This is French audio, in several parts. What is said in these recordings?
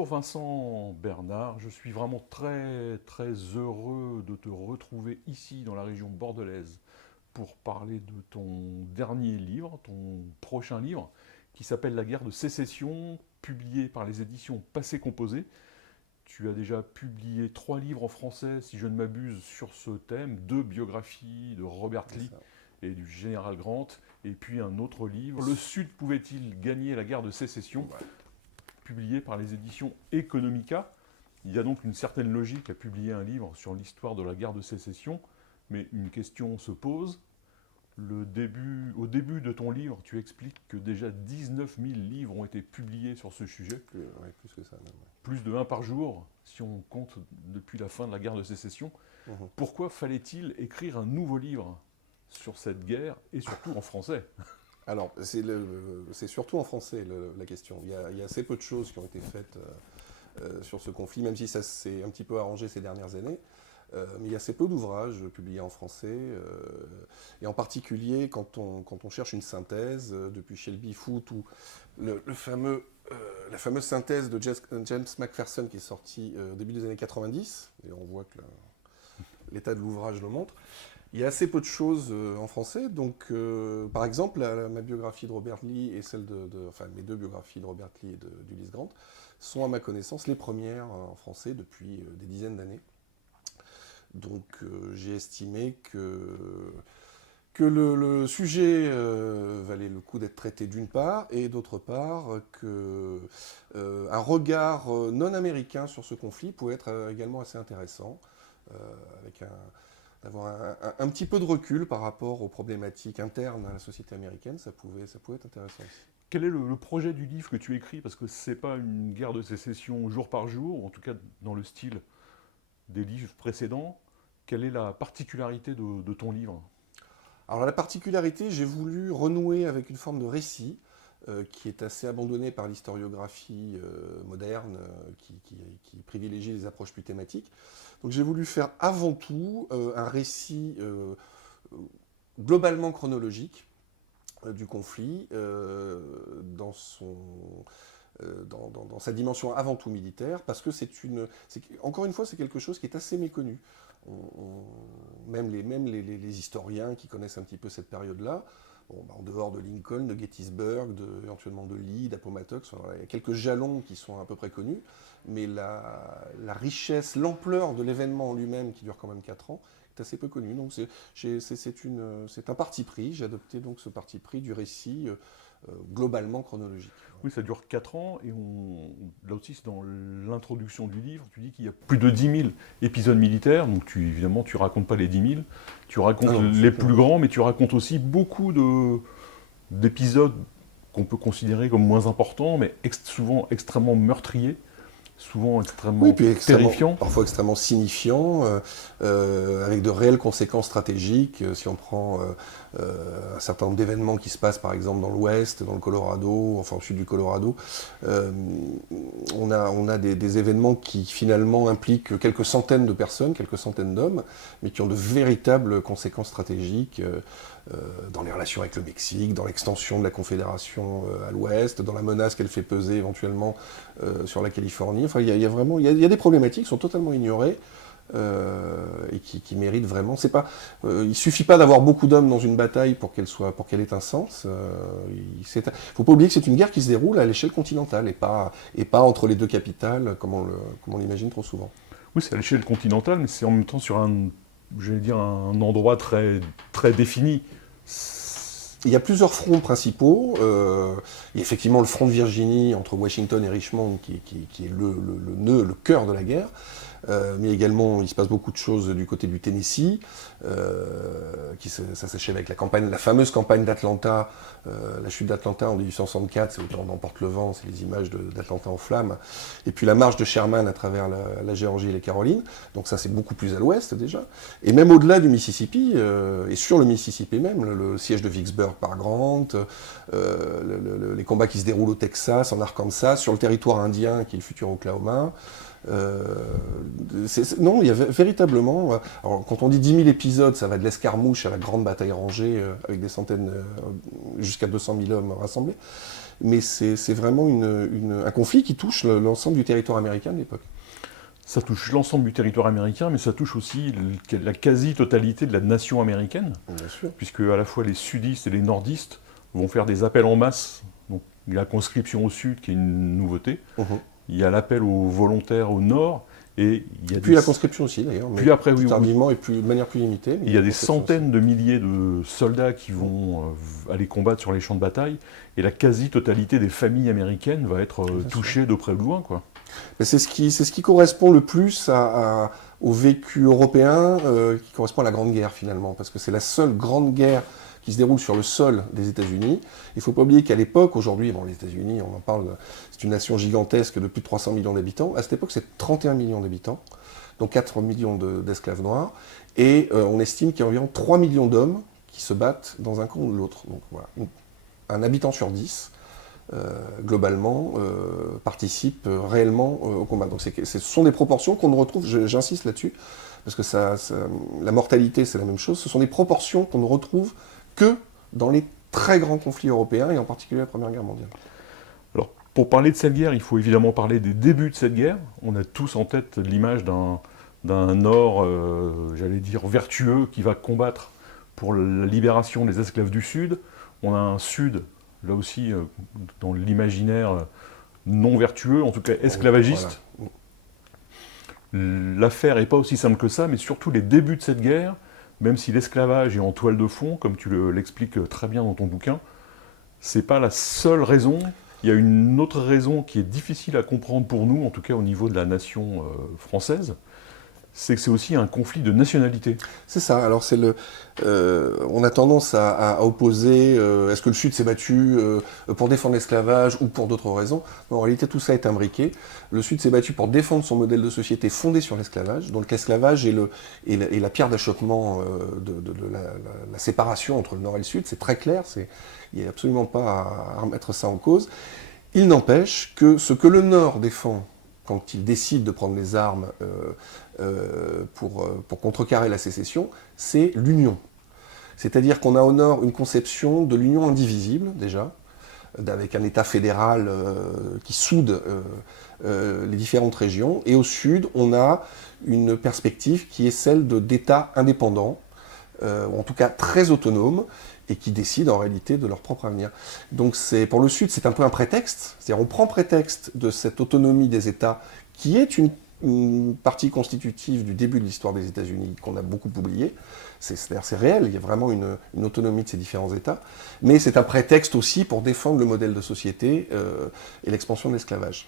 Bonjour Vincent Bernard, je suis vraiment très heureux de te retrouver ici dans la région bordelaise pour parler de ton dernier livre, ton prochain livre, qui s'appelle La guerre de sécession, publié par les éditions Passé Composé. Tu as déjà publié 3 livres en français, si je ne m'abuse, sur ce thème, 2 biographies de Robert C'est Lee ça. et du général Grant, et puis un autre livre, Le Sud pouvait-il gagner la guerre de sécession, Ouais. publié par les éditions Economica. Il y a donc une certaine logique à publier un livre sur l'histoire de la guerre de sécession, mais une question se pose. Au début de ton livre, tu expliques que déjà 19 000 livres ont été publiés sur ce sujet, Plus que ça même. plus de un par jour, si on compte depuis la fin de la guerre de sécession. Ouais. Pourquoi fallait-il écrire un nouveau livre sur cette guerre, et surtout en français? Alors, c'est surtout en français la question. Il y a assez peu de choses qui ont été faites sur ce conflit, même si ça s'est un petit peu arrangé ces dernières années. Mais il y a assez peu d'ouvrages publiés en français, et en particulier quand on cherche une synthèse, depuis Shelby Foote ou la fameuse synthèse de James McPherson qui est sortie au début des années 90, et on voit que l'état de l'ouvrage le montre. Il y a assez peu de choses en français, donc par exemple ma biographie de Robert Lee et enfin mes 2 biographies de Robert Lee et d'Ulysse Grant sont à ma connaissance les premières en français depuis des dizaines d'années. Donc j'ai estimé que le sujet valait le coup d'être traité d'une part, et d'autre part que un regard non américain sur ce conflit pouvait être également assez intéressant, avec d'avoir un petit peu de recul par rapport aux problématiques internes à la société américaine, ça pouvait être intéressant aussi. Quel est le projet du livre que tu écris? Parce que c'est pas une guerre de sécession jour par jour, en tout cas dans le style des livres précédents. Quelle est la particularité de ton livre? Alors la particularité, j'ai voulu renouer avec une forme de récit qui est assez abandonnée par l'historiographie moderne, qui privilégie les approches plus thématiques. Donc j'ai voulu faire avant tout un récit globalement chronologique du conflit, dans sa dimension avant tout militaire, parce que encore une fois, c'est quelque chose qui est assez méconnu. Même les historiens qui connaissent un petit peu cette période-là, en dehors de Lincoln, de Gettysburg, éventuellement de Lee, d'Appomattox, voilà, il y a quelques jalons qui sont à peu près connus, mais la richesse, l'ampleur de l'événement en lui-même, qui dure quand même 4 ans, est assez peu connue. Donc c'est un parti pris, j'ai adopté donc ce parti pris du récit globalement chronologique. Oui, ça dure 4 ans, et là aussi, c'est dans l'introduction du livre, tu dis qu'il y a plus de 10 000 épisodes militaires, donc évidemment, tu racontes pas les 10 000, tu racontes les plus grands, mais tu racontes aussi beaucoup d'épisodes qu'on peut considérer comme moins importants, mais souvent extrêmement meurtriers, souvent Oui, extrêmement puis terrifiants. parfois extrêmement signifiant, avec de réelles conséquences stratégiques. Si on prend un certain nombre d'événements qui se passent par exemple dans l'Ouest, dans le Colorado, enfin au sud du Colorado, on a des événements qui finalement impliquent quelques centaines de personnes, quelques centaines d'hommes, mais qui ont de véritables conséquences stratégiques dans les relations avec le Mexique, dans l'extension de la Confédération à l'Ouest, dans la menace qu'elle fait peser éventuellement sur la Californie. Enfin, il y a des problématiques qui sont totalement ignorées et qui méritent vraiment. Il suffit pas d'avoir beaucoup d'hommes dans une bataille pour qu'elle ait un sens. Faut pas oublier que c'est une guerre qui se déroule à l'échelle continentale et pas entre les 2 capitales comme on l'imagine trop souvent. Oui, c'est à l'échelle continentale, mais c'est en même temps sur un endroit très défini. Il y a plusieurs fronts principaux. Il y a effectivement le front de Virginie entre Washington et Richmond qui est le nœud, le cœur de la guerre. Mais également, il se passe beaucoup de choses du côté du Tennessee, ça s'achève avec la fameuse campagne d'Atlanta, la chute d'Atlanta en 1864, c'est autant d'emporte le vent, c'est les images d'Atlanta en flammes, et puis la marche de Sherman à travers la Géorgie et les Carolines, donc ça c'est beaucoup plus à l'ouest déjà, et même au-delà du Mississippi, et sur le Mississippi même, le siège de Vicksburg par Grant, les combats qui se déroulent au Texas, en Arkansas, sur le territoire indien qui est le futur Oklahoma. Non, il y a véritablement. Alors, quand on dit 10 000 épisodes, ça va de l'escarmouche à la grande bataille rangée avec des centaines, jusqu'à 200 000 hommes rassemblés. mais c'est vraiment un conflit qui touche l'ensemble du territoire américain de l'époque. Ça touche l'ensemble du territoire américain, mais ça touche aussi la quasi-totalité de la nation américaine, Bien sûr. puisque à la fois les sudistes et les nordistes vont faire des appels en masse. Donc, il y a la conscription au sud qui est une nouveauté. Il y a l'appel aux volontaires au nord. Et il y a puis la conscription aussi d'ailleurs, mais puis après, plus oui, tardivement et de manière plus limitée. Il y a des centaines de milliers de soldats qui vont aller combattre sur les champs de bataille, et la quasi-totalité des familles américaines va être touchée de près ou de loin, quoi. C'est ce qui correspond le plus au vécu européen, qui correspond à la Grande Guerre finalement, parce que c'est la seule grande guerre qui se déroule sur le sol des États-Unis. Il ne faut pas oublier qu'à l'époque, aujourd'hui, les États-Unis, on en parle, c'est une nation gigantesque de plus de 300 millions d'habitants. À cette époque, c'est 31 millions d'habitants, donc 4 millions d'esclaves noirs. Et on estime qu'il y a environ 3 millions d'hommes qui se battent dans un camp ou l'autre. Donc voilà, un habitant sur 10, globalement, participe réellement au combat. Donc ce sont des proportions qu'on ne retrouve, j'insiste là-dessus, parce que la mortalité, c'est la même chose. Ce sont des proportions qu'on ne retrouve que dans les très grands conflits européens, et en particulier la Première Guerre mondiale. Alors, pour parler de cette guerre, il faut évidemment parler des débuts de cette guerre. On a tous en tête l'image d'un Nord, j'allais dire, vertueux, qui va combattre pour la libération des esclaves du Sud. On a un Sud, là aussi, dans l'imaginaire non vertueux, en tout cas esclavagiste. Voilà. L'affaire n'est pas aussi simple que ça, mais surtout les débuts de cette guerre, même si l'esclavage est en toile de fond, comme tu l'expliques très bien dans ton bouquin, c'est pas la seule raison. Il y a une autre raison qui est difficile à comprendre pour nous, en tout cas au niveau de la nation française, c'est que c'est aussi un conflit de nationalité. C'est ça. Alors on a tendance à opposer est-ce que le Sud s'est battu pour défendre l'esclavage ou pour d'autres raisons. Non, en réalité, tout ça est imbriqué. Le Sud s'est battu pour défendre son modèle de société fondé sur l'esclavage. Donc l'esclavage est la pierre d'achoppement de la séparation entre le Nord et le Sud. C'est très clair. Il n'y a absolument pas à remettre ça en cause. Il n'empêche que ce que le Nord défend quand il décide de prendre les armes pour contrecarrer la sécession, c'est l'union. C'est-à-dire qu'on a au Nord une conception de l'union indivisible, déjà, avec un État fédéral qui soude les différentes régions, et au Sud, on a une perspective qui est celle d'États indépendants, en tout cas très autonomes, et qui décident en réalité de leur propre avenir. Donc pour le Sud, c'est un peu un prétexte, c'est-à-dire on prend prétexte de cette autonomie des États, qui est une partie constitutive du début de l'histoire des États-Unis qu'on a beaucoup oublié. C'est-à-dire c'est réel, il y a vraiment une autonomie de ces différents États, mais c'est un prétexte aussi pour défendre le modèle de société et l'expansion de l'esclavage.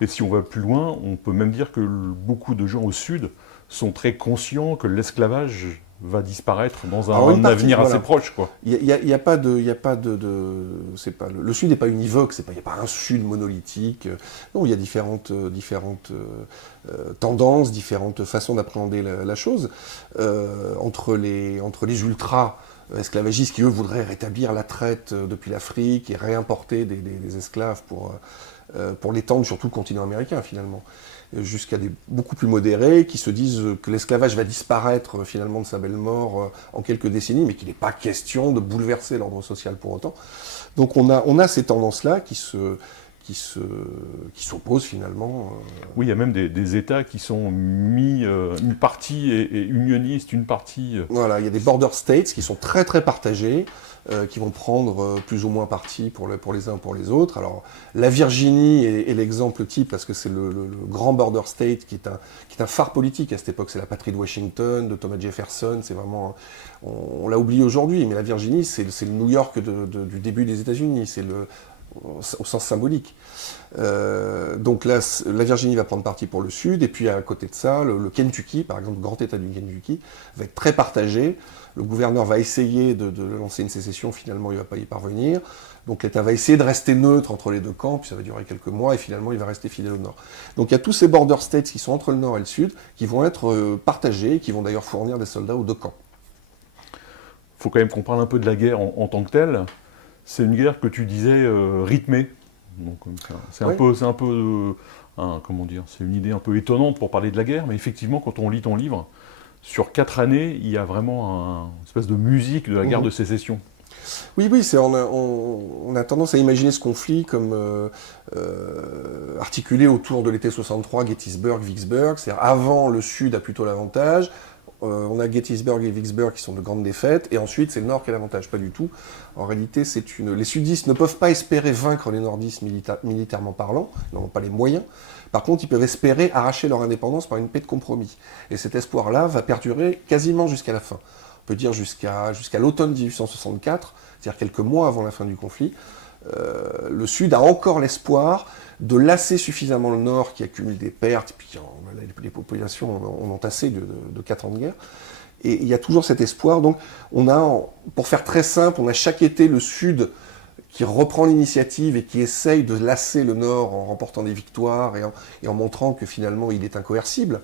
Et si on va plus loin, on peut même dire que beaucoup de gens au Sud sont très conscients que l'esclavage va disparaître dans un avenir assez proche, quoi. Il y a pas de, c'est pas le Sud n'est pas univoque, il n'y a pas un Sud monolithique. Non, il y a différentes tendances, différentes façons d'appréhender la chose entre les ultras esclavagistes qui eux voudraient rétablir la traite depuis l'Afrique et réimporter des esclaves pour l'étendre sur tout le continent américain finalement, jusqu'à des beaucoup plus modérés qui se disent que l'esclavage va disparaître finalement de sa belle mort en quelques décennies, mais qu'il n'est pas question de bouleverser l'ordre social pour autant. Donc on a ces tendances-là qui s'opposent finalement. Oui, il y a même des États qui sont une partie et unionistes, une partie... Voilà, il y a des border states qui sont très très partagés, qui vont prendre plus ou moins parti pour les uns ou pour les autres. Alors la Virginie est l'exemple type parce que c'est le grand border state qui est un phare politique à cette époque. C'est la patrie de Washington, de Thomas Jefferson. C'est vraiment, on l'a oublié aujourd'hui, mais la Virginie c'est le New York du début des États-Unis. C'est au sens symbolique. Donc là, la Virginie va prendre parti pour le Sud, et puis à côté de ça, le Kentucky, par exemple, le grand État du Kentucky, va être très partagé. Le gouverneur va essayer de lancer une sécession, finalement il ne va pas y parvenir. Donc l'État va essayer de rester neutre entre les deux camps, puis ça va durer quelques mois, et finalement il va rester fidèle au Nord. Donc il y a tous ces border states qui sont entre le Nord et le Sud, qui vont être partagés, et qui vont d'ailleurs fournir des soldats aux deux camps. Il faut quand même qu'on parle un peu de la guerre en tant que telle. C'est une guerre que tu disais rythmée. Donc, c'est un peu, comment dire, c'est une idée un peu étonnante pour parler de la guerre, mais effectivement, quand on lit ton livre, sur 4 années, il y a vraiment une espèce de musique de la guerre de sécession. Oui, oui, on a tendance à imaginer ce conflit comme articulé autour de l'été 63, Gettysburg, Vicksburg. C'est-à-dire avant, le Sud a plutôt l'avantage. On a Gettysburg et Vicksburg qui sont de grandes défaites, et ensuite c'est le Nord qui a l'avantage. Pas du tout. En réalité, les sudistes ne peuvent pas espérer vaincre les nordistes militairement parlant, ils n'en ont pas les moyens. Par contre, ils peuvent espérer arracher leur indépendance par une paix de compromis. Et cet espoir-là va perdurer quasiment jusqu'à la fin. On peut dire jusqu'à l'automne 1864, c'est-à-dire quelques mois avant la fin du conflit. Le Sud a encore l'espoir de lasser suffisamment le Nord qui accumule des pertes, puis les populations en ont assez de 4 ans de guerre. Et il y a toujours cet espoir. Donc, pour faire très simple, on a chaque été le Sud qui reprend l'initiative et qui essaye de lasser le Nord en remportant des victoires et en montrant que finalement il est incoercible.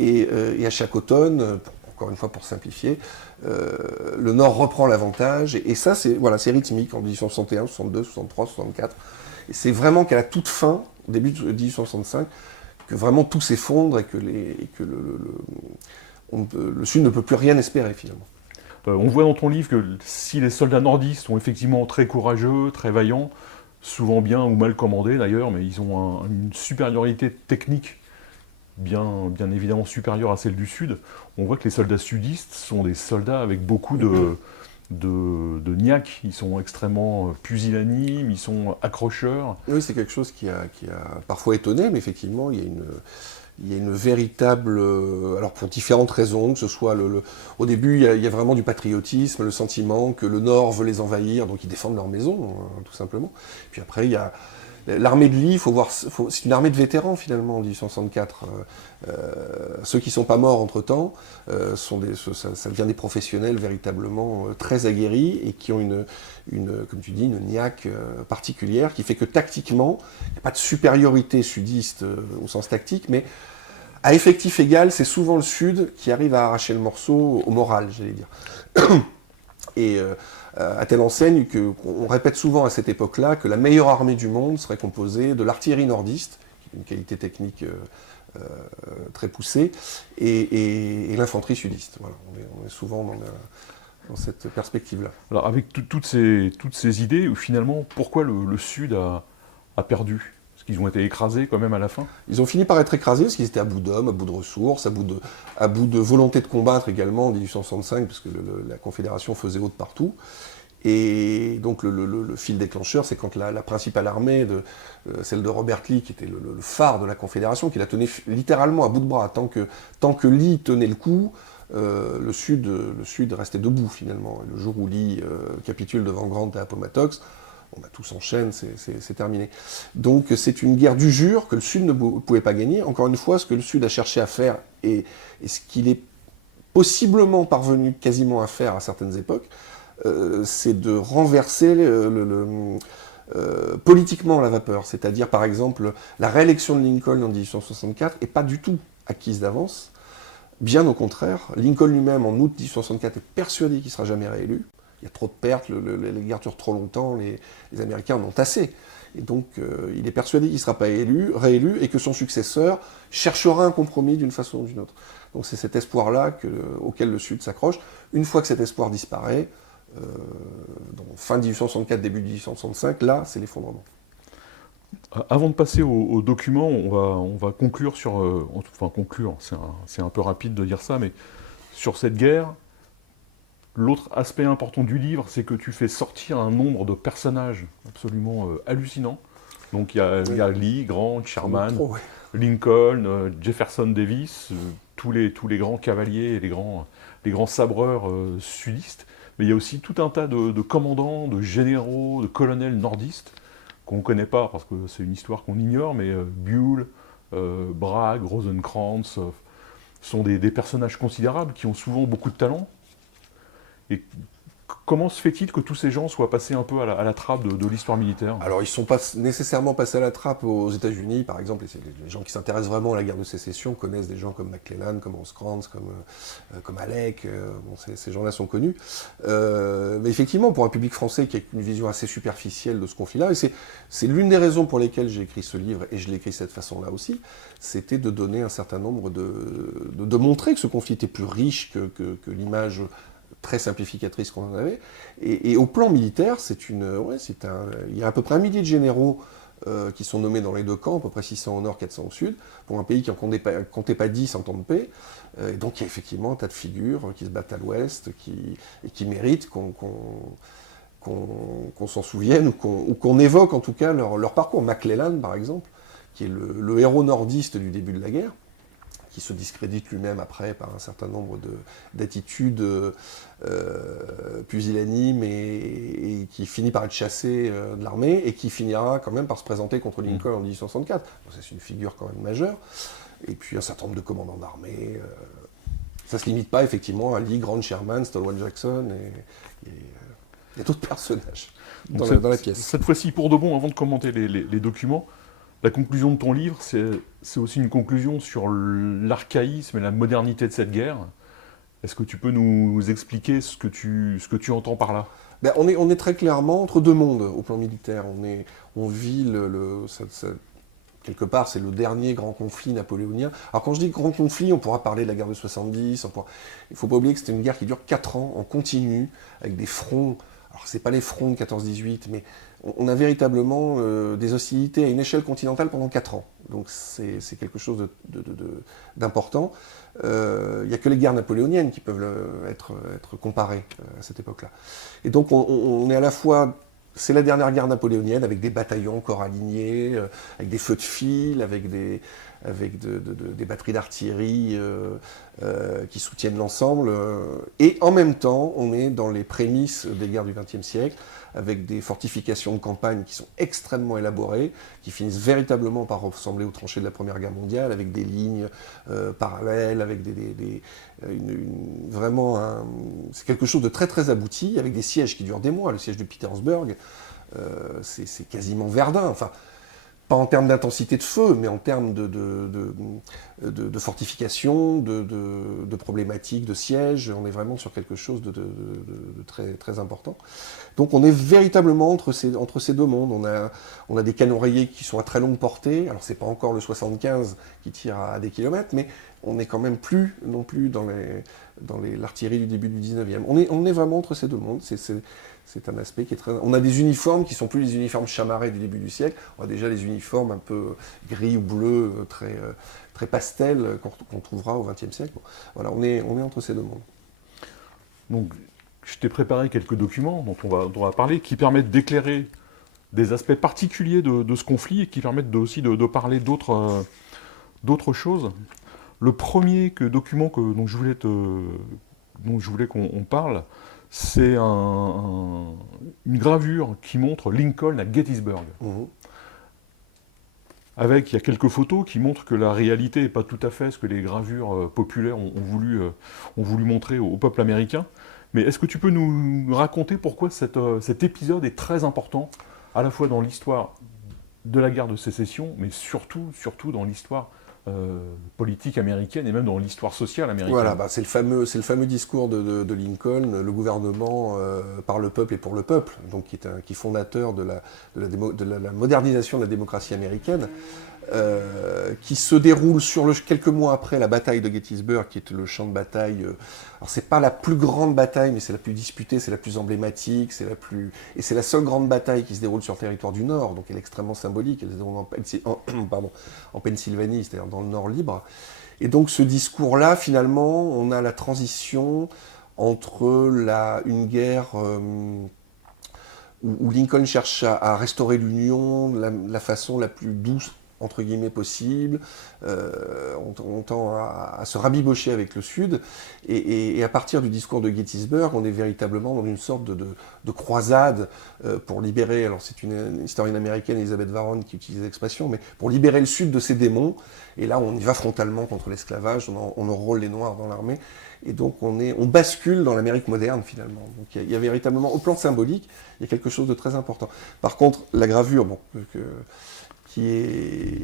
Et à chaque automne, encore une fois pour simplifier, le Nord reprend l'avantage. Et ça, c'est rythmique en 1861, 62, 63, 64. Et c'est vraiment qu'à la toute fin, au début de 1865, que vraiment tout s'effondre et que le Sud ne peut plus rien espérer finalement. On voit dans ton livre que si les soldats nordistes sont effectivement très courageux, très vaillants, souvent bien ou mal commandés d'ailleurs, mais ils ont une supériorité technique bien évidemment supérieure à celle du Sud, on voit que les soldats sudistes sont des soldats avec beaucoup de niaque, ils sont extrêmement pusillanimes, ils sont accrocheurs. Oui, c'est quelque chose qui a parfois étonné, mais effectivement, il y a une véritable... alors pour différentes raisons, que ce soit au début, il y a vraiment du patriotisme, le sentiment que le Nord veut les envahir, donc ils défendent leur maison, tout simplement. Puis après, il y a l'armée de Lee, c'est une armée de vétérans finalement en 1864. Ceux qui ne sont pas morts entre-temps, ça devient des professionnels véritablement très aguerris et qui ont comme tu dis, une niaque particulière qui fait que tactiquement, il n'y a pas de supériorité sudiste au sens tactique, mais à effectif égal, c'est souvent le Sud qui arrive à arracher le morceau au moral, j'allais dire. Et à telle enseigne qu'on répète souvent à cette époque-là que la meilleure armée du monde serait composée de l'artillerie nordiste, une qualité technique très poussée, et l'infanterie sudiste. Voilà, on est souvent dans cette perspective-là. Alors avec toutes ces idées, finalement, pourquoi le Sud a perdu ? Parce qu'ils ont été écrasés quand même à la fin. Ils ont fini par être écrasés parce qu'ils étaient à bout d'hommes, à bout de ressources, à bout de volonté de combattre également en 1865, parce que la Confédération faisait haute partout. Et donc le fil déclencheur, c'est quand la principale armée, celle de Robert Lee, qui était le phare de la Confédération, qui la tenait littéralement à bout de bras. Tant que Lee tenait le coup, le Sud restait debout finalement. Et le jour où Lee capitule devant Grant et Appomattox, tout s'enchaîne, c'est terminé. Donc c'est une guerre d'usure que le Sud ne pouvait pas gagner. Encore une fois, ce que le Sud a cherché à faire, et ce qu'il est possiblement parvenu quasiment à faire à certaines époques, c'est de renverser politiquement la vapeur. C'est-à-dire, par exemple, la réélection de Lincoln en 1864 n'est pas du tout acquise d'avance. Bien au contraire, Lincoln lui-même, en août 1864, est persuadé qu'il ne sera jamais réélu. Il y a trop de pertes, les guerres durent trop longtemps, les Américains en ont assez. Et donc, il est persuadé qu'il ne sera pas réélu et que son successeur cherchera un compromis d'une façon ou d'une autre. Donc c'est cet espoir-là auquel le Sud s'accroche. Une fois que cet espoir disparaît, fin 1864, début 1865, là, c'est l'effondrement. Avant de passer au document, on va conclure conclure, c'est un peu rapide de dire ça, mais sur cette guerre, l'autre aspect important du livre, c'est que tu fais sortir un nombre de personnages absolument hallucinants. Donc il y a Lee, Grant, Sherman, Lincoln, Jefferson Davis, tous les grands cavaliers et les grands sabreurs sudistes. Mais il y a aussi tout un tas de commandants, de généraux, de colonels nordistes qu'on ne connaît pas parce que c'est une histoire qu'on ignore, mais Buell, Bragg, Rosecrans sont des personnages considérables qui ont souvent beaucoup de talent. Et comment se fait-il que tous ces gens soient passés un peu à la trappe de l'histoire militaire ? Alors, ils ne sont pas nécessairement passés à la trappe aux États-Unis, par exemple. Les gens qui s'intéressent vraiment à la guerre de sécession connaissent des gens comme McClellan, comme Rosecrans, comme Halleck. Ces gens-là sont connus. Mais effectivement, pour un public français qui a une vision assez superficielle de ce conflit-là, et c'est l'une des raisons pour lesquelles j'ai écrit ce livre, et je l'ai écrit de cette façon-là aussi, c'était de donner un certain nombre de montrer que ce conflit était plus riche que l'image très simplificatrice qu'on en avait. Et au plan militaire, il y a à peu près 1 millier de généraux qui sont nommés dans les deux camps, à peu près 600 au nord, 400 au sud, pour un pays qui n'en comptait pas 10 en temps de paix. Et donc il y a effectivement un tas de figures qui se battent à l'ouest et qui méritent qu'on s'en souvienne ou qu'on évoque en tout cas leur parcours. McClellan, par exemple, qui est le héros nordiste du début de la guerre, qui se discrédite lui-même après par un certain nombre d'attitudes pusillanimes et qui finit par être chassé de l'armée et qui finira quand même par se présenter contre Lincoln en 1864. Donc, c'est une figure quand même majeure. Et puis un certain nombre de commandants d'armée. Ça ne se limite pas effectivement à Lee, Grant, Sherman, Stonewall Jackson et il y a d'autres personnages dans la pièce. Cette fois-ci, pour de bon, avant de commenter les documents, la conclusion de ton livre, c'est aussi une conclusion sur l'archaïsme et la modernité de cette guerre. Est-ce que tu peux nous expliquer ce que tu entends par là? Ben, on est très clairement entre deux mondes au plan militaire. On vit quelque part, c'est le dernier grand conflit napoléonien. Alors quand je dis grand conflit, on pourra parler de la guerre de 70. Il ne faut pas oublier que c'était une guerre qui dure 4 ans en continu, avec des fronts. Alors c'est pas les fronts de 14-18, mais on a véritablement des hostilités à une échelle continentale pendant 4 ans. Donc c'est quelque chose d'important. Il n'y a que les guerres napoléoniennes qui peuvent être comparées à cette époque-là. Et donc on est à la fois... C'est la dernière guerre napoléonienne, avec des bataillons encore alignés, avec des feux de file, avec des batteries d'artillerie qui soutiennent l'ensemble. Et en même temps, on est dans les prémices des guerres du XXe siècle, avec des fortifications de campagne qui sont extrêmement élaborées, qui finissent véritablement par ressembler aux tranchées de la Première Guerre mondiale, avec des lignes parallèles, avec c'est quelque chose de très très abouti, avec des sièges qui durent des mois. Le siège de Petersburg, c'est quasiment Verdun. Enfin, pas en termes d'intensité de feu, mais en termes de fortification, de problématiques, de sièges. On est vraiment sur quelque chose de très, très important. Donc on est véritablement entre ces deux mondes. On a des canons rayés qui sont à très longue portée. Alors c'est pas encore le 75 qui tire à des kilomètres, mais on n'est quand même plus non plus dans l'artillerie du début du 19e. On est vraiment entre ces deux mondes. C'est un aspect qui est très... On a des uniformes qui ne sont plus les uniformes chamarrés du début du siècle. On a déjà les uniformes un peu gris ou bleus, très, très pastel, qu'on trouvera au XXe siècle. Bon, voilà, on est entre ces deux mondes. Donc, je t'ai préparé quelques documents dont on va parler, qui permettent d'éclairer des aspects particuliers de ce conflit et qui permettent aussi de parler d'autres choses. Le premier document dont je voulais qu'on parle, c'est une gravure qui montre Lincoln à Gettysburg. Il y a quelques photos qui montrent que la réalité n'est pas tout à fait ce que les gravures populaires ont voulu montrer au peuple américain. Mais est-ce que tu peux nous raconter pourquoi cet épisode est très important, à la fois dans l'histoire de la guerre de sécession, mais surtout dans l'histoire politique américaine et même dans l'histoire sociale américaine? Voilà, c'est le fameux discours de Lincoln, le gouvernement par le peuple et pour le peuple, donc qui est fondateur de la modernisation de la démocratie américaine, qui se déroule quelques mois après la bataille de Gettysburg, qui est le champ de bataille. Alors c'est pas la plus grande bataille, mais c'est la plus disputée, c'est la plus emblématique, et c'est la seule grande bataille qui se déroule sur le territoire du Nord, donc elle est extrêmement symbolique. Elle se déroule en Pennsylvanie, c'est-à-dire dans le Nord libre. Et donc ce discours-là, finalement, on a la transition entre une guerre où Lincoln cherche à restaurer l'Union de la façon la plus douce entre guillemets possible, on tend à se rabibocher avec le Sud, et à partir du discours de Gettysburg, on est véritablement dans une sorte de croisade pour libérer, alors c'est une historienne américaine, Elizabeth Warren, qui utilise l'expression, mais pour libérer le Sud de ses démons, et là on y va frontalement contre l'esclavage, on enrôle les Noirs dans l'armée, et donc on bascule dans l'Amérique moderne finalement. Donc il y a véritablement, au plan symbolique, il y a quelque chose de très important. Par contre, la gravure, qui est...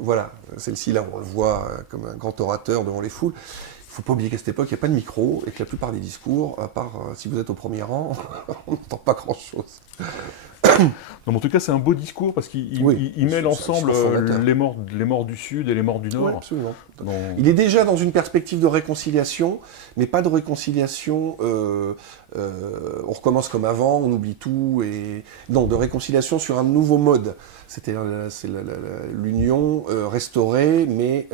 Voilà, celle-ci là, on le voit comme un grand orateur devant les foules. Il ne faut pas oublier qu'à cette époque, il n'y a pas de micro, et que la plupart des discours, à part si vous êtes au premier rang, on n'entend pas grand-chose. Non, mais en tout cas, c'est un beau discours parce qu'il Oui, il mêle c'est ensemble fondateur. les morts du Sud et les morts du Oui, Nord. absolument. Dans- Il est déjà dans une perspective de réconciliation, mais pas de réconciliation. On recommence comme avant, on oublie tout, et non, de réconciliation sur un nouveau mode. C'est l'union restaurée, mais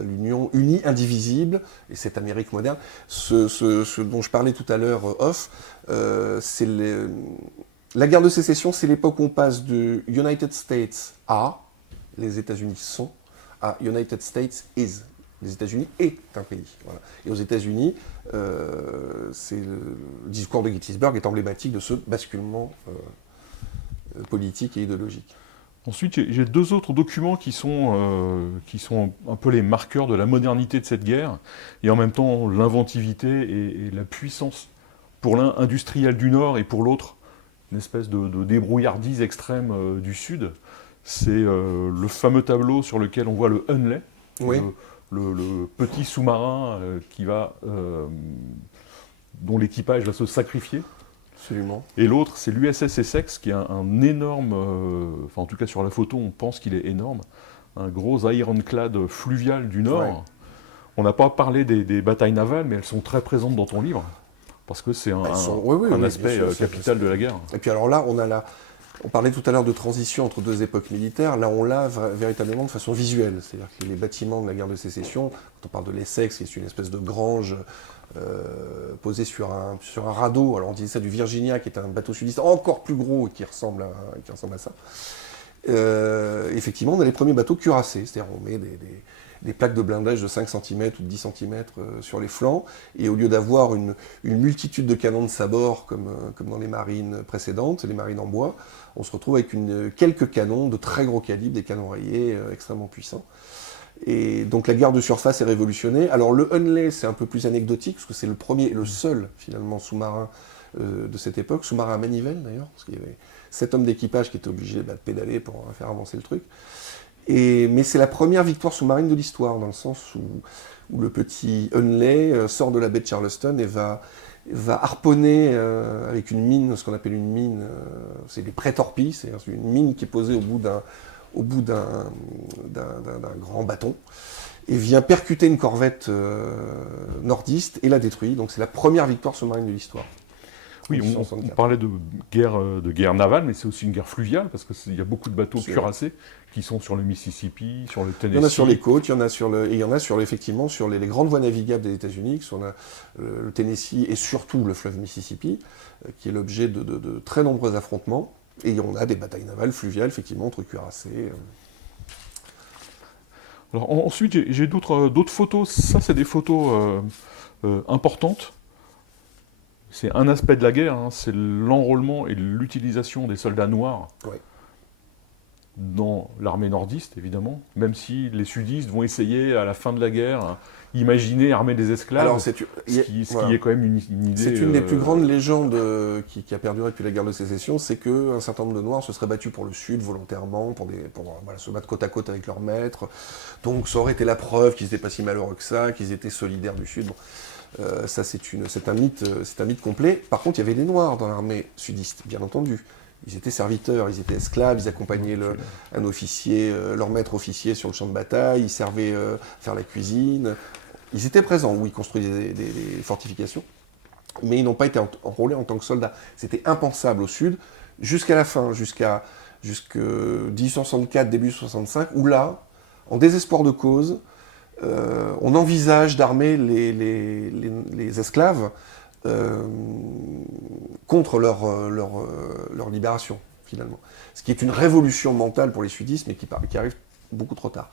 l'union unie, indivisible, et cette Amérique moderne. Ce dont je parlais tout à l'heure off, c'est la guerre de sécession, c'est l'époque où on passe de United States à les États-Unis sont à United States is. Les États-Unis est un pays. Voilà. Et aux États-Unis, le discours de Gettysburg est emblématique de ce basculement politique et idéologique. Ensuite, j'ai deux autres documents qui sont un peu les marqueurs de la modernité de cette guerre, et en même temps l'inventivité et la puissance, pour l'un industriel du Nord et pour l'autre une espèce de débrouillardise extrême du Sud. C'est le fameux tableau sur lequel on voit le Hunley, Oui. le petit sous-marin dont l'équipage va se sacrifier. Absolument. Et l'autre, c'est l'USS Essex, qui est un énorme, enfin en tout cas sur la photo, on pense qu'il est énorme, un gros ironclad fluvial du Nord. Ouais. On n'a pas parlé des batailles navales, mais elles sont très présentes dans ton livre, parce que c'est un aspect bien sûr, capital de la guerre. Et puis alors là, on parlait tout à l'heure de transition entre deux époques militaires, là on l'a véritablement de façon visuelle. C'est-à-dire que les bâtiments de la guerre de sécession, quand on parle de l'Essex, qui est une espèce de grange posée sur un radeau, alors on disait ça du Virginia, qui est un bateau sudiste encore plus gros et qui ressemble à ça. Effectivement, on a les premiers bateaux cuirassés, c'est-à-dire on met des plaques de blindage de 5 cm ou de 10 cm sur les flancs, et au lieu d'avoir une multitude de canons de sabord comme dans les marines précédentes, les marines en bois, on se retrouve avec quelques canons de très gros calibre, des canons rayés extrêmement puissants. Et donc la guerre de surface est révolutionnée. Alors le Hunley, c'est un peu plus anecdotique, parce que c'est le premier et le seul finalement sous-marin de cette époque, sous-marin à manivelle d'ailleurs, parce qu'il y avait 7 hommes d'équipage qui étaient obligés de pédaler pour faire avancer le truc. Mais c'est la première victoire sous-marine de l'histoire, dans le sens où le petit Hunley sort de la baie de Charleston et va harponner avec une mine, ce qu'on appelle une mine, c'est des pré-torpilles, c'est une mine qui est posée au bout d'un grand bâton, et vient percuter une corvette nordiste et la détruit. Donc c'est la première victoire sous-marine de l'histoire. Oui, on parlait de guerre navale, mais c'est aussi une guerre fluviale, parce qu'il y a beaucoup de bateaux cuirassés qui sont sur le Mississippi, sur le Tennessee. Il y en a sur les côtes, il y en a effectivement sur les grandes voies navigables des États-Unis, qui sont le Tennessee et surtout le fleuve Mississippi, qui est l'objet de très nombreux affrontements. Et on a des batailles navales fluviales, effectivement, entre cuirassés. Alors, ensuite, j'ai d'autres photos. Ça, c'est des photos importantes. C'est un aspect de la guerre, hein, c'est l'enrôlement et l'utilisation des soldats noirs dans l'armée nordiste, évidemment, même si les sudistes vont essayer, à la fin de la guerre, imaginer armer des esclaves, Alors, ce qui est quand même une idée... C'est une des plus grandes légendes qui a perduré depuis la guerre de sécession, c'est qu'un certain nombre de Noirs se seraient battus pour le Sud volontairement, pour se battre côte à côte avec leurs maîtres. Donc ça aurait été la preuve qu'ils n'étaient pas si malheureux que ça, qu'ils étaient solidaires du Sud. Bon. Ça, c'est un mythe complet. Par contre, il y avait des Noirs dans l'armée sudiste, bien entendu. Ils étaient serviteurs, ils étaient esclaves, ils accompagnaient un officier, leur maître officier sur le champ de bataille, ils servaient à faire la cuisine. Ils étaient présents, oui, ils construisaient des fortifications, mais ils n'ont pas été enrôlés en tant que soldats. C'était impensable au Sud, jusqu'à la fin, jusqu'à 1864, début 65, où là, en désespoir de cause, on envisage d'armer les esclaves contre leur libération, finalement. Ce qui est une révolution mentale pour les sudistes, mais qui arrive beaucoup trop tard.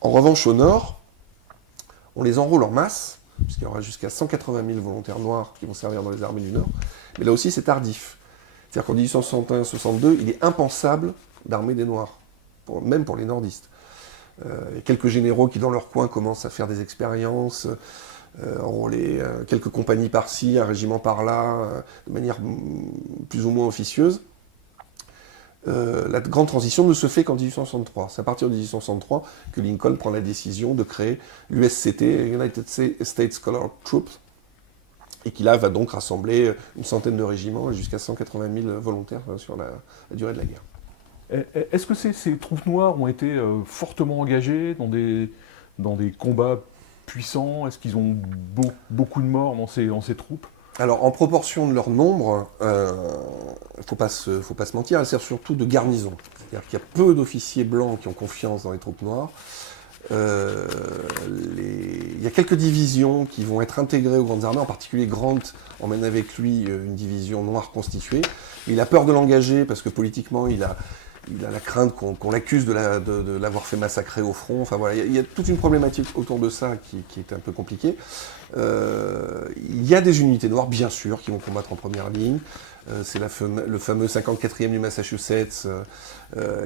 En revanche, au nord, on les enrôle en masse, puisqu'il y aura jusqu'à 180 000 volontaires noirs qui vont servir dans les armées du Nord. Mais là aussi, c'est tardif. C'est-à-dire qu'en 1861-62, il est impensable d'armer des Noirs, même pour les nordistes. Il y a quelques généraux qui, dans leur coin, commencent à faire des expériences, enrôler quelques compagnies par-ci, un régiment par-là, de manière plus ou moins officieuse. La grande transition ne se fait qu'en 1863. C'est à partir de 1863 que Lincoln prend la décision de créer l'USCT, United States Colored Troops, et qui là va donc rassembler une centaine de régiments et jusqu'à 180 000 volontaires sur la durée de la guerre. Est-ce que ces troupes noires ont été fortement engagées dans des combats puissants? Est-ce qu'ils ont beaucoup de morts dans ces troupes? Alors, en proportion de leur nombre, faut pas se mentir, elles servent surtout de garnison. C'est-à-dire qu'il y a peu d'officiers blancs qui ont confiance dans les troupes noires. Il y a quelques divisions qui vont être intégrées aux grandes armées, en particulier Grant emmène avec lui une division noire constituée. Il a peur de l'engager parce que politiquement, il a la crainte qu'on l'accuse de l'avoir fait massacrer au front. Enfin voilà, il y a toute une problématique autour de ça qui est un peu compliquée. Il y a des unités noires, bien sûr, qui vont combattre en première ligne. C'est le fameux 54e du Massachusetts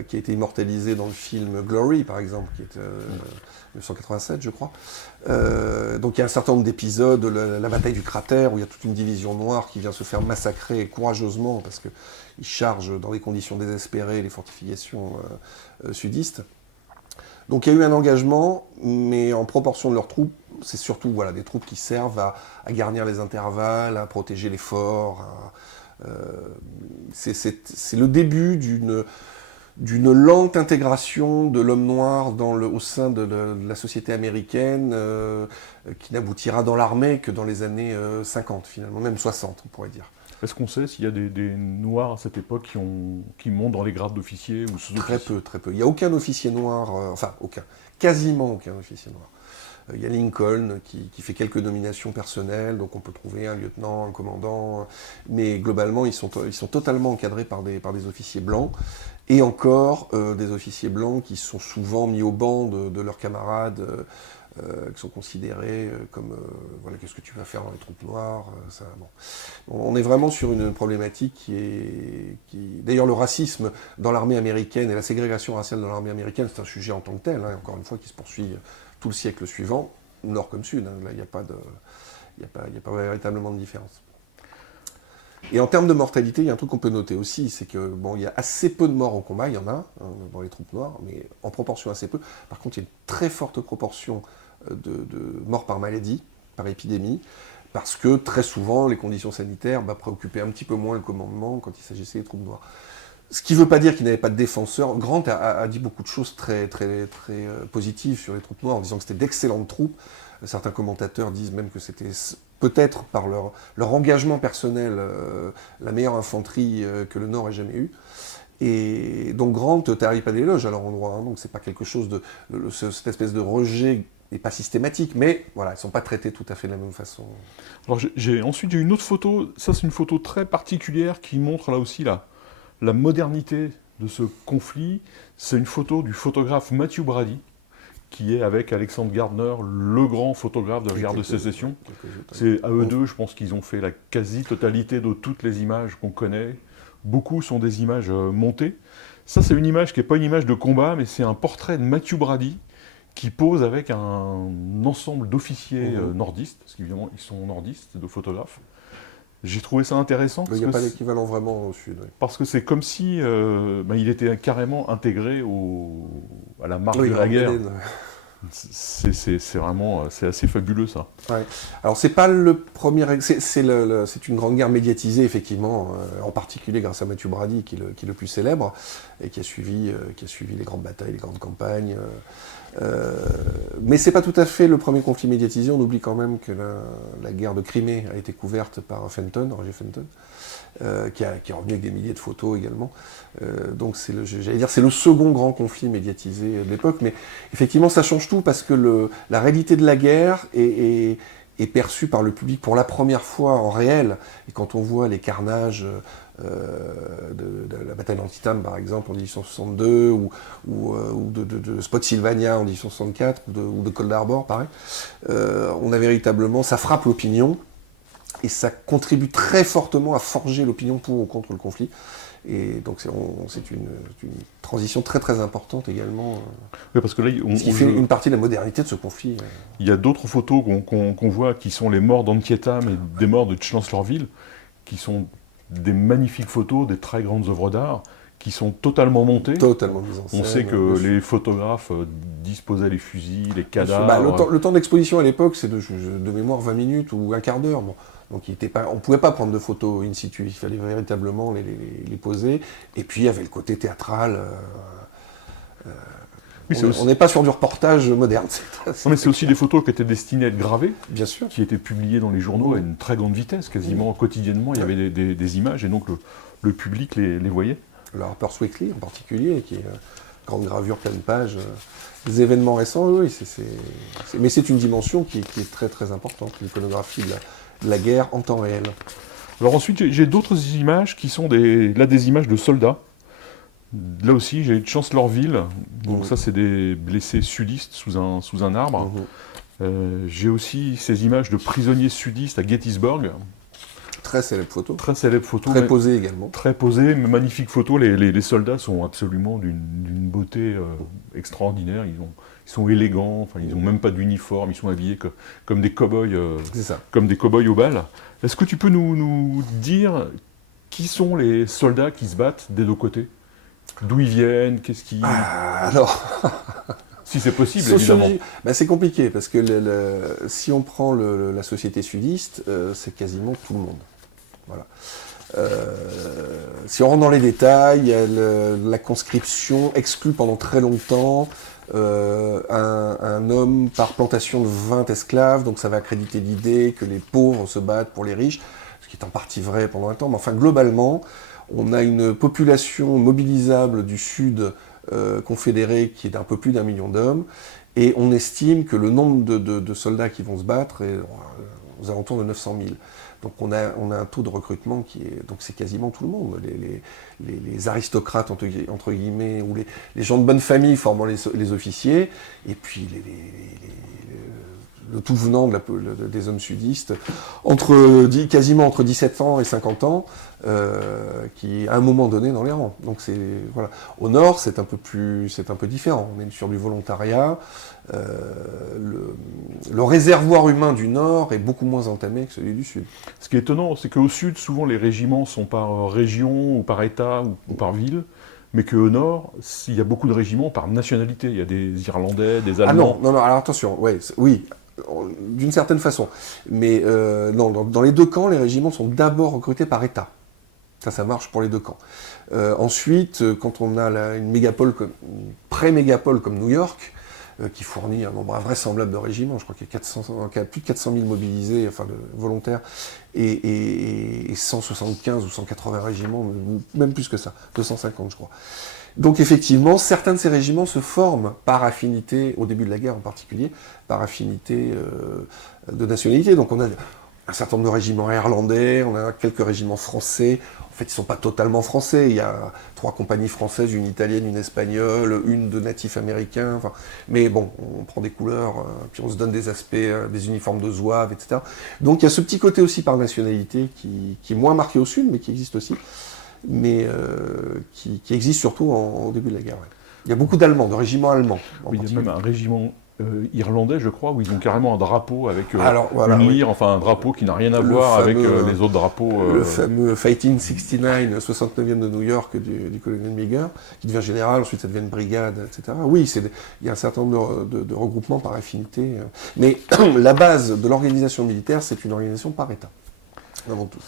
qui a été immortalisé dans le film Glory, par exemple, qui est 1987, je crois. Donc il y a un certain nombre d'épisodes, la bataille du cratère, où il y a toute une division noire qui vient se faire massacrer courageusement parce qu'ils chargent dans des conditions désespérées les fortifications sudistes. Donc il y a eu un engagement, mais en proportion de leurs troupes, c'est surtout des troupes qui servent à garnir les intervalles, à protéger les forts. C'est le début d'une lente intégration de l'homme noir au sein de la société américaine, qui n'aboutira dans l'armée que dans les années 50 finalement, même 60 on pourrait dire. Est-ce qu'on sait s'il y a des noirs à cette époque qui montent dans les grades d'officiers ou sous-officiers? Très peu. Il n'y a aucun officier noir, quasiment aucun officier noir. Il y a Lincoln qui fait quelques nominations personnelles, donc on peut trouver un lieutenant, un commandant, mais globalement ils sont totalement encadrés par des officiers blancs, et encore des officiers blancs qui sont souvent mis au banc de leurs camarades, qui sont considérés comme qu'est-ce que tu vas faire dans les troupes noires, ça, bon. On est vraiment sur une problématique qui... D'ailleurs le racisme dans l'armée américaine et la ségrégation raciale dans l'armée américaine, c'est un sujet en tant que tel, encore une fois, qui se poursuit tout le siècle suivant, nord comme sud, là il n'y a pas véritablement de différence. Et en termes de mortalité, il y a un truc qu'on peut noter aussi, c'est que il y a assez peu de morts au combat, il y en a dans les troupes noires, mais en proportion assez peu. Par contre, il y a une très forte proportion de morts par maladie, par épidémie, parce que très souvent, les conditions sanitaires préoccupaient un petit peu moins le commandement quand il s'agissait des troupes noires. Ce qui ne veut pas dire qu'il n'avait pas de défenseurs. Grant a dit beaucoup de choses très positives sur les troupes noires, en disant que c'était d'excellentes troupes. Certains commentateurs disent même que c'était peut-être par leur engagement personnel la meilleure infanterie que le Nord ait jamais eue. Et donc Grant tarit pas d'éloges à leur endroit, donc c'est pas quelque chose cette espèce de rejet n'est pas systématique, mais voilà, ils ne sont pas traités tout à fait de la même façon. Alors ensuite j'ai une autre photo, ça c'est une photo très particulière qui montre là aussi la modernité de ce conflit. C'est une photo du photographe Matthew Brady, qui est avec Alexander Gardner, le grand photographe de la guerre de sécession. C'est à eux deux, je pense qu'ils ont fait la quasi-totalité de toutes les images qu'on connaît. Beaucoup sont des images montées. Ça, c'est une image qui n'est pas une image de combat, mais c'est un portrait de Matthew Brady qui pose avec un ensemble d'officiers nordistes, parce qu'évidemment, ils sont nordistes, de photographes. J'ai trouvé ça intéressant. Il n'y a pas d'équivalent vraiment au sud. Oui. Parce que c'est comme si il était carrément intégré à la marque de la guerre. C'est vraiment, c'est assez fabuleux ça. Ouais. Alors c'est pas le premier, c'est une grande guerre médiatisée effectivement, en particulier grâce à Matthew Brady qui est le plus célèbre et qui a suivi les grandes batailles, les grandes campagnes. Mais c'est pas tout à fait le premier conflit médiatisé. On oublie quand même que la guerre de Crimée a été couverte par Roger Fenton, qui est revenu avec des milliers de photos également. Donc c'est le second grand conflit médiatisé de l'époque. Mais effectivement, ça change tout parce que la réalité de la guerre est perçue par le public pour la première fois en réel. Et quand on voit les carnages de la bataille d'Antietam, par exemple, en 1862, ou de Spotsylvania en 1864, ou de Cold Harbor, pareil, on a véritablement, ça frappe l'opinion, et ça contribue très fortement à forger l'opinion pour ou contre le conflit. Et donc c'est une transition très très importante également. Oui, parce que là, ce qui fait une partie de la modernité de ce conflit. Il y a d'autres photos qu'on voit qui sont les morts d'Antietam et des morts de Chancellorsville, qui sont des magnifiques photos, des très grandes œuvres d'art, qui sont totalement montées. Totalement mises en scène. On sait que les photographes disposaient les fusils, les cadavres. Le temps d'exposition à l'époque, c'est de mémoire 20 minutes ou un quart d'heure. Bon. Donc on ne pouvait pas prendre de photos in situ, il fallait véritablement les poser. Et puis il y avait le côté théâtral. On n'est pas sur du reportage moderne. Non, mais c'est aussi des photos qui étaient destinées à être gravées, bien sûr, qui étaient publiées dans les journaux à une très grande vitesse, quasiment quotidiennement. Il y avait des images et donc le public les voyait. Le Harper's Weekly en particulier, qui est grande gravure, pleine page. Des événements récents, oui, mais c'est une dimension qui est très très importante, l'iconographie de la guerre en temps réel. Alors ensuite, j'ai d'autres images qui sont des images de soldats. Là aussi, j'ai Chancellorsville. Donc ça, c'est des blessés sudistes sous un arbre. J'ai aussi ces images de prisonniers sudistes à Gettysburg. Très célèbre photo. Très célèbre photo. Très posée également. Très posée, mais magnifique photo. Les soldats sont absolument d'une beauté extraordinaire. Ils sont élégants, enfin, ils n'ont même pas d'uniforme, ils sont habillés comme des cow-boys au bal. Est-ce que tu peux nous dire qui sont les soldats qui se battent des deux côtés? D'où ils viennent? Qu'est-ce qui... alors... Si c'est possible, évidemment. C'est compliqué, parce que si on prend la société sudiste, c'est quasiment tout le monde. Voilà. Si on rentre dans les détails, il y a la conscription exclut pendant très longtemps un homme par plantation de 20 esclaves, donc ça va accréditer l'idée que les pauvres se battent pour les riches, ce qui est en partie vrai pendant un temps, mais enfin globalement, on a une population mobilisable du Sud confédéré qui est d'un peu plus d'1 million d'hommes, et on estime que le nombre de soldats qui vont se battre est aux alentours de 900 000. Donc on a un taux de recrutement qui est... Donc c'est quasiment tout le monde. Les aristocrates, entre guillemets, ou les gens de bonne famille formant les officiers, et puis le tout venant des hommes sudistes, quasiment entre 17 ans et 50 ans, qui à un moment donné dans les rangs. Donc voilà. Au nord, c'est un peu différent. On est sur du volontariat. Le réservoir humain du nord est beaucoup moins entamé que celui du sud. Ce qui est étonnant, c'est qu'au sud, souvent les régiments sont par région ou par État ou par ville, mais qu'au nord, il y a beaucoup de régiments par nationalité. Il y a des Irlandais, des Allemands. Ah non, alors attention, oui, d'une certaine façon. Mais non, dans les deux camps, les régiments sont d'abord recrutés par État. Ça marche pour les deux camps. Ensuite, quand on a une mégapole, une pré-mégapole comme New York, qui fournit un nombre invraisemblable de régiments, je crois qu'il y a plus de 400 000 mobilisés, enfin de volontaires, et 175 ou 180 régiments, même plus que ça, 250 je crois. Donc effectivement, certains de ces régiments se forment par affinité, au début de la guerre en particulier, par affinité de nationalité. Donc on a un certain nombre de régiments irlandais, on a quelques régiments français. En fait, ils ne sont pas totalement français. Il y a 3 compagnies françaises, une italienne, une espagnole, une de natifs américains. Enfin, mais bon, on prend des couleurs, puis on se donne des aspects, des uniformes de zouaves, etc. Donc il y a ce petit côté aussi par nationalité qui est moins marqué au sud, mais qui existe aussi. Mais qui existe surtout au début de la guerre. Ouais. Il y a beaucoup d'Allemands, de régiments allemands. Oui, il y a même un régiment irlandais, je crois, où ils ont carrément un drapeau avec voilà, une lyre, enfin un drapeau qui n'a rien à voir avec les autres drapeaux. Le fameux Fighting 69, 69e de New York du colonel Meagher, qui devient général, ensuite ça devient une brigade, etc. Oui, il y a un certain nombre de regroupements par affinité. Mais la base de l'organisation militaire, c'est une organisation par État, avant tout.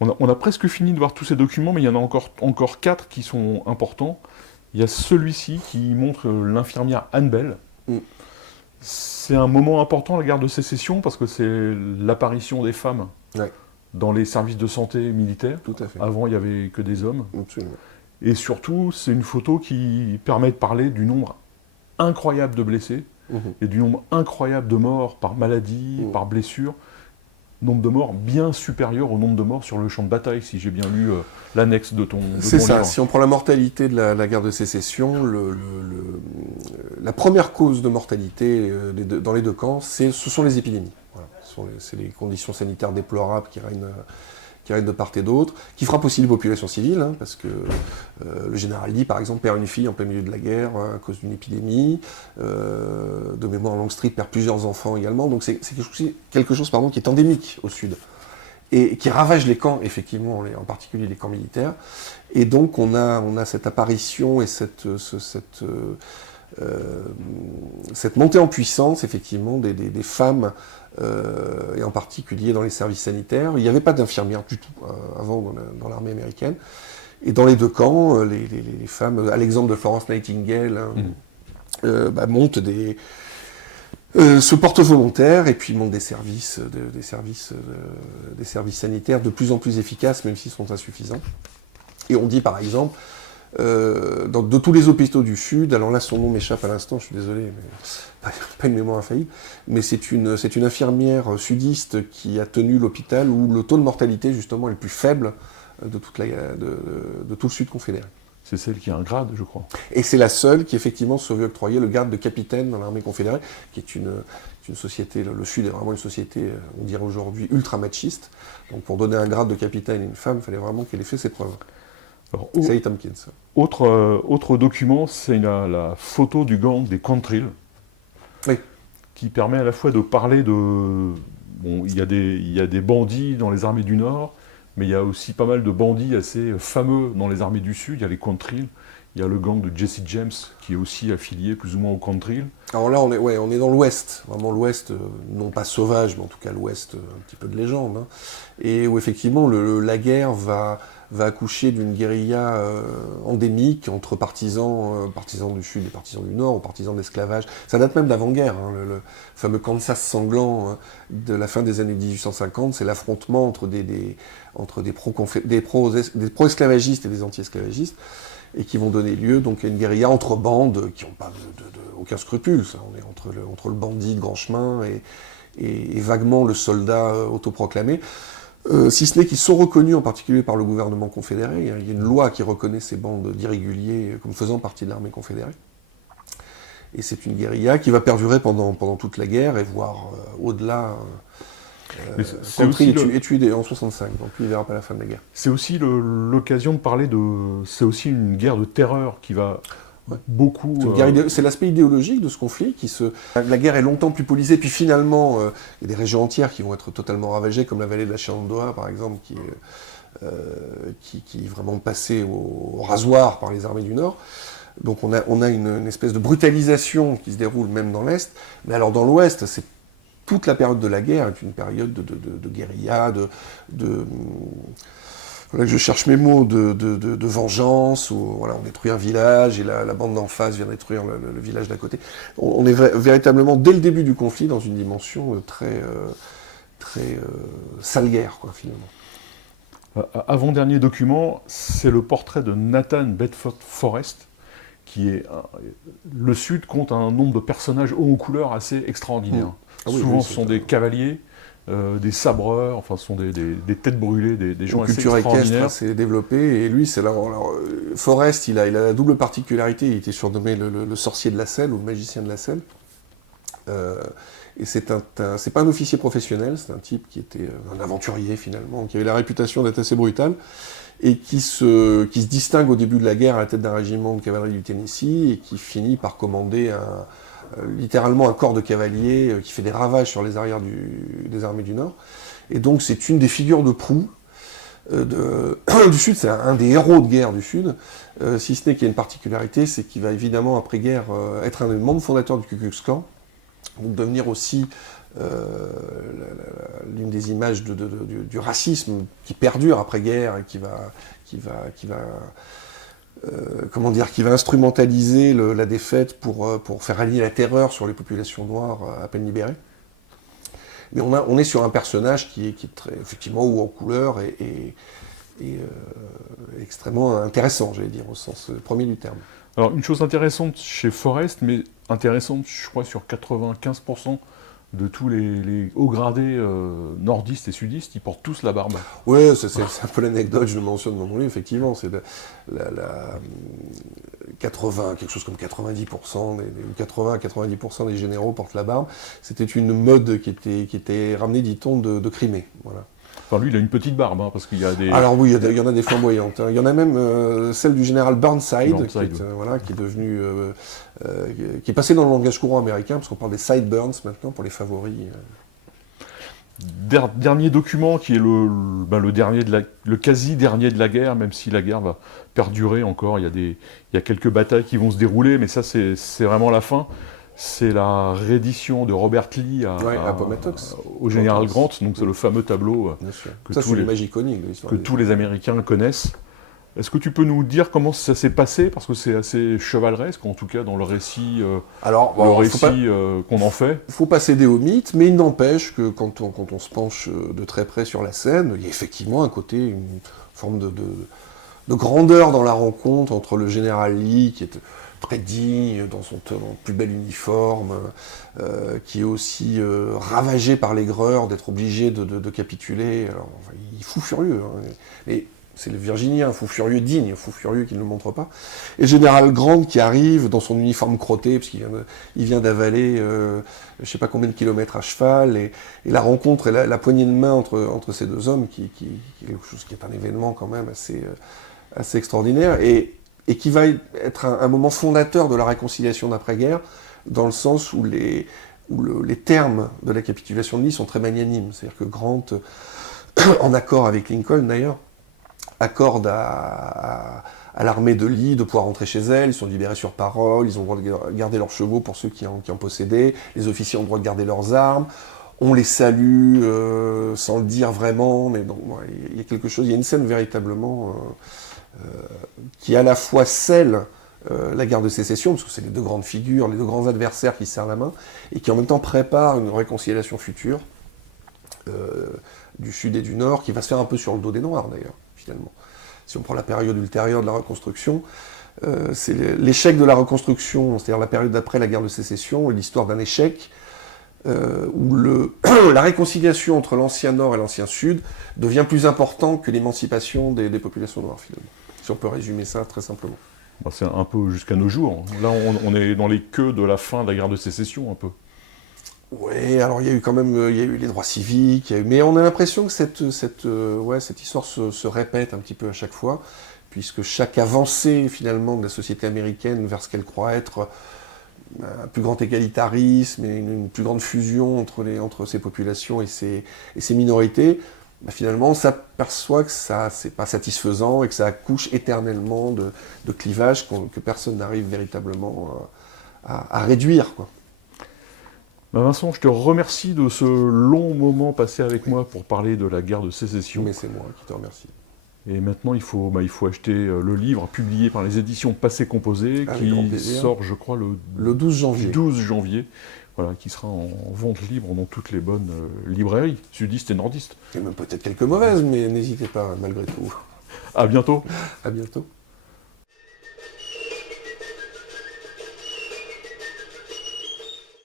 On a presque fini de voir tous ces documents, mais il y en a encore 4 qui sont importants. Il y a celui-ci qui montre l'infirmière Anne Bell. C'est un moment important, la guerre de sécession, parce que c'est l'apparition des femmes dans les services de santé militaires. Tout à fait. Avant, il n'y avait que des hommes. Absolument. Et surtout, c'est une photo qui permet de parler du nombre incroyable de blessés et du nombre incroyable de morts par maladie, par blessure. Nombre de morts bien supérieur au nombre de morts sur le champ de bataille, si j'ai bien lu l'annexe de ton livre. C'est ça, si on prend la mortalité de la guerre de sécession, la première cause de mortalité dans les deux camps, ce sont les épidémies. Voilà. C'est les conditions sanitaires déplorables qui règnent de part et d'autre, qui frappent aussi les populations civiles, parce que le général Lee, par exemple, perd une fille en plein milieu de la guerre à cause d'une épidémie. De mémoire, Longstreet perd plusieurs enfants également. Donc c'est quelque chose qui est endémique au Sud et qui ravage les camps, effectivement, en particulier les camps militaires. Et donc on a cette apparition et cette montée en puissance, effectivement, des femmes, et en particulier dans les services sanitaires. Il n'y avait pas d'infirmières du tout avant dans l'armée américaine. Et dans les deux camps, les femmes, à l'exemple de Florence Nightingale, montent se portent volontaires et puis montent des services sanitaires de plus en plus efficaces, même s'ils sont insuffisants. Et on dit par exemple, de tous les hôpitaux du Sud, alors là son nom m'échappe à l'instant, je suis désolé, mais pas une mémoire infaillible, mais c'est une infirmière sudiste qui a tenu l'hôpital où le taux de mortalité justement est le plus faible de tout le Sud confédéré. C'est celle qui a un grade, je crois. Et c'est la seule qui effectivement se veut octroyer le grade de capitaine dans l'armée confédérée, qui est une société, le Sud est vraiment une société, on dirait aujourd'hui, ultra machiste. Donc pour donner un grade de capitaine à une femme, il fallait vraiment qu'elle ait fait ses preuves. Sally Tompkins. Autre document, c'est la photo du gang des Cantrill, oui, qui permet à la fois de parler de... Bon, il y a des bandits dans les armées du Nord, mais il y a aussi pas mal de bandits assez fameux dans les armées du Sud. Il y a les Cantrill, il y a le gang de Jesse James, qui est aussi affilié plus ou moins aux Cantrill. Alors là, on est dans l'Ouest, vraiment l'Ouest, non pas sauvage, mais en tout cas l'Ouest, un petit peu de légende, hein, et où effectivement la guerre va accoucher d'une guérilla endémique entre partisans du Sud et partisans du Nord, ou partisans de l'esclavage. Ça date même d'avant-guerre, hein, le fameux Kansas sanglant de la fin des années 1850, c'est l'affrontement entre des pro-esclavagistes et des anti-esclavagistes, et qui vont donner lieu donc à une guérilla entre bandes qui n'ont pas aucun scrupule. Ça. On est entre le bandit de grand chemin et vaguement le soldat autoproclamé. Si ce n'est qu'ils sont reconnus en particulier par le gouvernement confédéré. Il y a une loi qui reconnaît ces bandes d'irréguliers comme faisant partie de l'armée confédérée. Et c'est une guérilla qui va perdurer pendant toute la guerre et voire au-delà. Cantrill est tué en 65, donc lui il verra pas la fin de la guerre. C'est aussi l'occasion de parler de... C'est aussi une guerre de terreur qui va beaucoup... C'est l'aspect idéologique de ce conflit. La guerre est longtemps plus policée, puis finalement, il y a des régions entières qui vont être totalement ravagées, comme la vallée de la Shenandoah, par exemple, qui est vraiment passée au rasoir par les armées du Nord. Donc on a une espèce de brutalisation qui se déroule même dans l'Est. Mais alors dans l'Ouest, toute la période de la guerre est une période de guérilla, voilà que je cherche mes mots, de vengeance, où voilà, on détruit un village et la bande d'en face vient détruire le village d'à côté. On est véritablement, dès le début du conflit, dans une dimension très sale guerre, quoi, finalement. Avant-dernier document, c'est le portrait de Nathan Bedford Forrest, qui est... Le Sud compte un nombre de personnages hauts en couleur assez extraordinaire. Souvent, ce sont des cavaliers, des sabreurs, enfin, ce sont des têtes brûlées, des gens assez extraordinaires. La culture équestre s'est développée, et lui, Forrest, il a la double particularité, il était surnommé le sorcier de la selle, ou le magicien de la selle. Et c'est pas un officier professionnel, c'est un type qui était un aventurier, finalement, qui avait la réputation d'être assez brutal, et qui se distingue au début de la guerre à la tête d'un régiment de cavalerie du Tennessee, et qui finit par commander littéralement un corps de cavaliers qui fait des ravages sur les arrières des armées du Nord. Et donc c'est une des figures de proue du Sud, c'est un des héros de guerre du Sud, si ce n'est qu'il y a une particularité, c'est qu'il va évidemment après-guerre être un des membres fondateurs du Ku Klux Klan, donc devenir aussi l'une des images du racisme qui perdure après-guerre et qui va instrumentaliser la défaite pour faire allier la terreur sur les populations noires à peine libérées. Mais on est sur un personnage qui est très, effectivement, haut en couleur et extrêmement intéressant, j'allais dire, au sens premier du terme. Alors, une chose intéressante chez Forrest, mais intéressante, je crois, sur 95% de tous les hauts gradés nordistes et sudistes, ils portent tous la barbe. Oui, c'est un peu l'anecdote, je le mentionne dans mon livre, effectivement, c'est quelque chose comme 90%, 80 à 90% des généraux portent la barbe. C'était une mode qui était ramenée, dit-on, de Crimée. Voilà. Enfin, lui, il a une petite barbe, hein, parce qu'il y a des... Alors oui, il y en a des flamboyantes. Il y en a même celle du général Burnside, qui est devenu... qui est passé dans le langage courant américain, parce qu'on parle des sideburns maintenant, pour les favoris. dernier document qui est le quasi-dernier de la guerre, même si la guerre va perdurer encore. Il y a quelques batailles qui vont se dérouler, mais ça, c'est vraiment la fin. C'est la réédition de Robert Lee au général Grant, donc c'est le fameux tableau que tous les Américains connaissent. Est-ce que tu peux nous dire comment ça s'est passé? Parce que c'est assez chevaleresque, en tout cas dans le récit, qu'on en fait. Il ne faut pas céder au mythe, mais il n'empêche que quand on se penche de très près sur la scène, il y a effectivement un côté, une forme de grandeur dans la rencontre entre le général Lee, qui est très digne dans son plus bel uniforme, qui est aussi ravagé par l'aigreur d'être obligé de capituler. Alors, enfin, il est fou furieux. Et c'est le Virginien, un fou furieux digne, un fou furieux qui ne le montre pas. Et le général Grant qui arrive dans son uniforme crotté, parce qu'il vient d'avaler je ne sais pas combien de kilomètres à cheval, et la rencontre et la poignée de main entre ces deux hommes, qui est quelque chose qui est un événement quand même assez extraordinaire, et qui va être un moment fondateur de la réconciliation d'après-guerre, dans le sens où les termes de la capitulation de Lee sont très magnanimes. C'est-à-dire que Grant, en accord avec Lincoln d'ailleurs, accorde à l'armée de Lee de pouvoir rentrer chez elle, ils sont libérés sur parole, ils ont le droit de garder leurs chevaux pour ceux qui en possédaient, les officiers ont le droit de garder leurs armes, on les salue sans le dire vraiment, mais bon, il y a quelque chose, il y a une scène véritablement qui à la fois scelle la guerre de sécession, parce que c'est les deux grandes figures, les deux grands adversaires qui se serrent la main, et qui en même temps prépare une réconciliation future du Sud et du Nord, qui va se faire un peu sur le dos des Noirs d'ailleurs, finalement. Si on prend la période ultérieure de la reconstruction, c'est l'échec de la reconstruction, c'est-à-dire la période d'après la guerre de sécession, l'histoire d'un échec, où la réconciliation entre l'ancien Nord et l'ancien Sud devient plus important que l'émancipation des populations noires, finalement. Si on peut résumer ça très simplement. C'est un peu jusqu'à nos jours. Là, on est dans les queues de la fin de la guerre de sécession, un peu. Oui, alors il y a eu quand même les droits civiques, mais on a l'impression que cette histoire se répète un petit peu à chaque fois, puisque chaque avancée finalement de la société américaine vers ce qu'elle croit être un plus grand égalitarisme et une plus grande fusion entre ces populations et ces minorités, finalement on s'aperçoit que ça c'est pas satisfaisant et que ça accouche éternellement de clivages que personne n'arrive véritablement à réduire, quoi. Vincent, je te remercie de ce long moment passé avec moi pour parler de la guerre de sécession. Mais c'est moi qui te remercie. Et maintenant, il faut acheter le livre publié par les éditions Passé Composé, qui sort, je crois, le 12 janvier. 12 janvier, voilà, qui sera en vente libre dans toutes les bonnes librairies, sudistes et nordistes. Et même peut-être quelques mauvaises, mais n'hésitez pas, malgré tout. À bientôt. À bientôt.